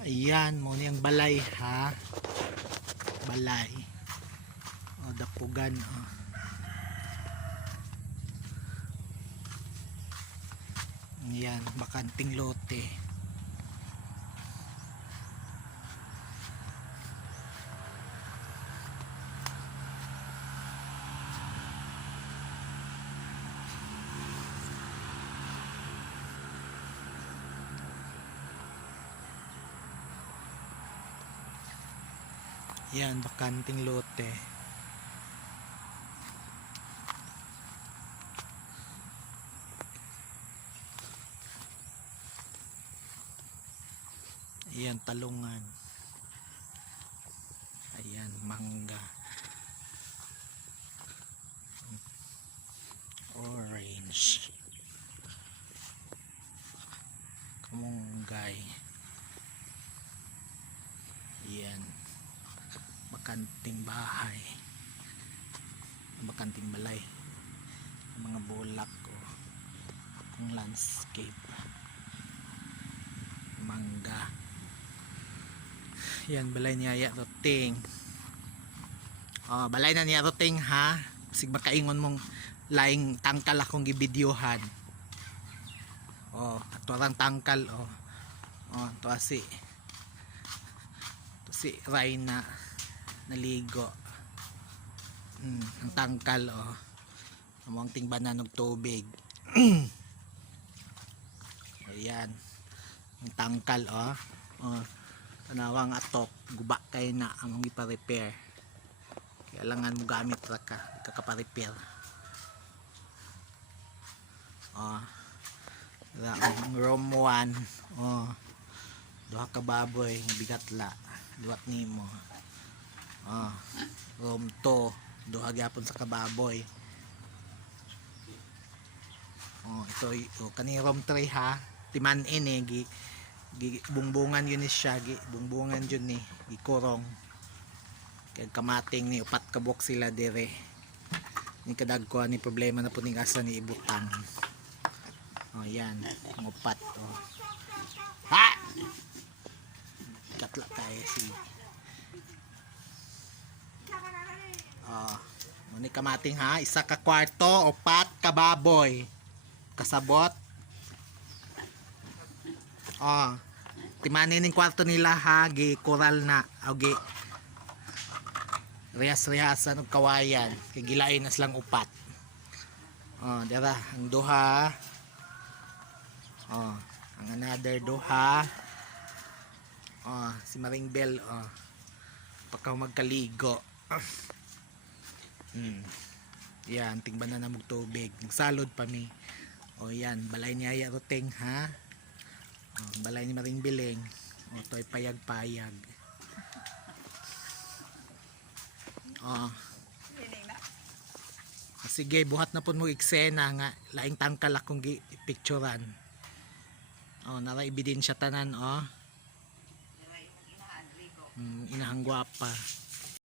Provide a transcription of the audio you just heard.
Ayan mo niyang balay ha. Balay. O dapugan o. Ayan, bakanting lote. Yan, bakanting lote. Ayan, talungan. Ayan, mangga. Orange. Kamunggay. Ayan. Bakanting bahay. Bakanting balay. Mga bulak o kung landscape. Mangga. Yan, balay niya yaroting. Oh, balay na niya yaroting ha. Sig makaingon mong laing tangkal akong gibidyohan. Oh, ato rang tangkal oh. Oh, to si Rayna naligo. Ang tangkal oh. Among tingbanan og tubig. Ayan. Ang tangkal oh. Oh. Tanawang atop guba kay na among ipa-repair. Kailangan mo gamit ra ka kaka-repair. Oh. Ang room 1 oh. Duha ka baboy bigatla duwat nimo. Oh. Room 2 duha gyapon sa kababoy. Oh, ito oh, kani room 3 ha. Timan-in gi bungbungan yun ni siya bungbungan yun ni gikurong kay kamating ni upat kabok sila dire ni kadagko ni problema na po ning asa ni ibutang. Oh yan ang upat oh. Ha katla kay si oh ni kamating ha isa ka kwarto upat ka baboy kasabot. Oh, timanin ning kwarto nila ha, gi koral na, o gi rehas-rehasan og kawayan, kay gilain na silang upat. Oh, dira ang duha. Oh, ang another duha. Oh, si Maring Bell oh. Pagka magkaligo. Yan, tingbanan na mog tubig. Nagsalod pa mi. Oh, yan, balay niya yaroting ha. Oh, balay ni Maring Biling. Oh, to'y payag-payag. Oh. Sige, buhat na po mo eksena nga laing tangkal akong picturean. Oh, nara ebidensya tanan oh. Inahang gwapa.